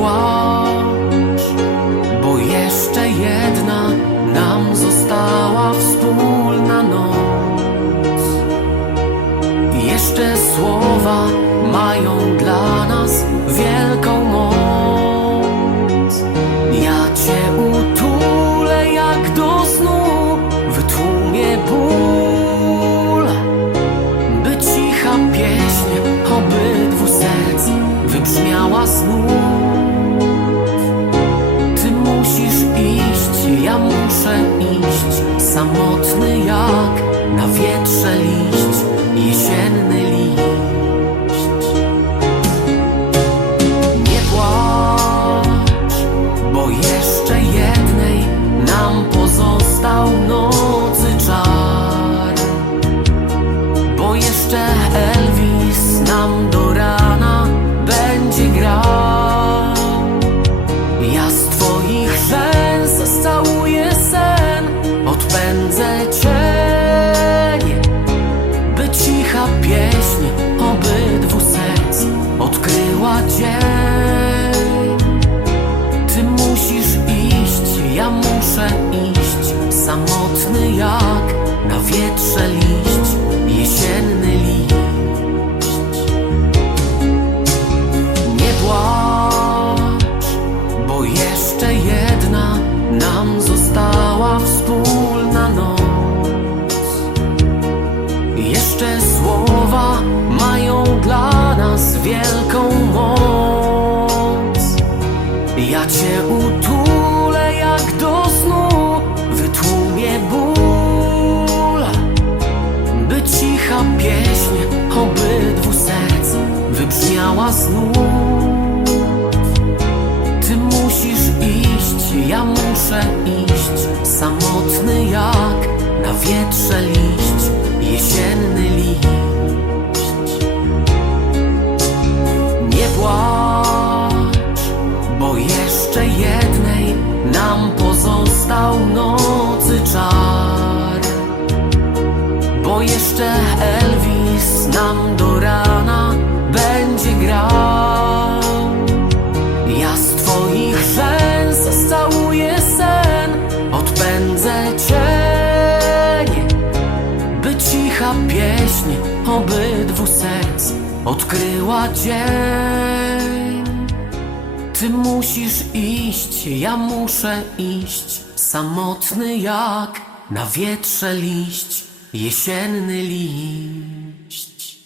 płacz, bo jeszcze jedna nam została wspólna noc. Jeszcze słowa mają dla nas wielką moc. Ja Cię utulę jak do snu, wytłumię ból, by cicha pieśń obydwu serc wybrzmiała znów. Muszę iść, samotny jak na wietrze liść, jesienny liść. Odkryła dzień. Ty musisz iść, ja muszę iść, samotny jak na wietrze liść, jesienny liść. Nie płacz, bo jeszcze jedna nam została wspólna noc. Jeszcze słowa mają dla nas wielką moc. Ja cię utulę jak do snu, wytłumię ból, by cicha pieśń obydwu serc wybrzmiała znów. Ty musisz iść, ja muszę iść, samotny jak na wietrze liść, jeszcze jednej nam pozostał nocy czar. Bo jeszcze Elvis nam do rana będzie grał. Ja z twoich rzęs całuję sen, odpędzę cień, by cicha pieśń obydwu serc odkryła dzień. Ty musisz iść, ja muszę iść, samotny jak na wietrze liść, jesienny liść.